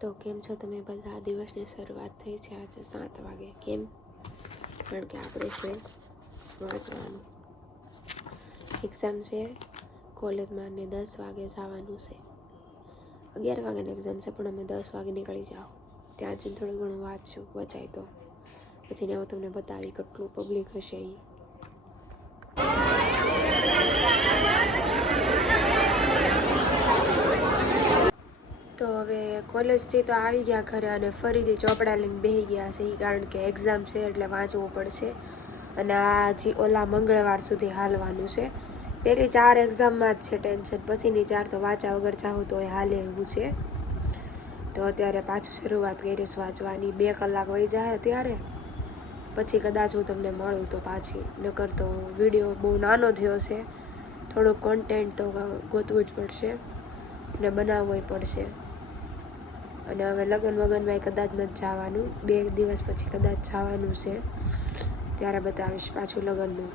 તો કેમ છો તમે બધા? દિવસની શરૂઆત થઈ છે આજે 7 વાગે. કેમ? કારણ કે આપણે છે વાંચવાનું. એક્ઝામ છે કોલેજમાં ને 10 વાગે જવાનું છે. 11 વાગ્યાની એક્ઝામ છે પણ અમે 10 વાગે નીકળી જાઓ. ત્યાં જઈને થોડું ઘણું વાંચશું વચાય તો. પછી ને હું તમને બતાવી કેટલું પબ્લિક હશે એ. તો હવે કોલેજથી તો આવી ગયા ઘરે અને ફરીથી ચોપડા લઈને બેસી ગયા છે કારણ કે એક્ઝામ છે એટલે વાંચવું પડશે. અને આ હજી ઓલા મંગળવાર સુધી હાલવાનું છે. પહેલી 4 એક્ઝામમાં જ છે ટેન્શન, પછીની 4 તો વાંચા વગર જાઉં તો એ હાલે એવું છે. તો અત્યારે પાછું શરૂઆત કરીશ વાંચવાની. 2 કલાક વહી જાય ત્યારે પછી કદાચ હું તમને મળું તો પાછી. નકર તો વિડીયો બહુ નાનો થયો છે, થોડુંક કોન્ટેન્ટ તો ગોતવું જ પડશે અને બનાવવું પડશે. અને હવે લગ્નમાં કદાચ નથી જવાનું, 2 દિવસ પછી કદાચ જવાનું છે, ત્યારે બતાવીશ પાછું લગ્નનું.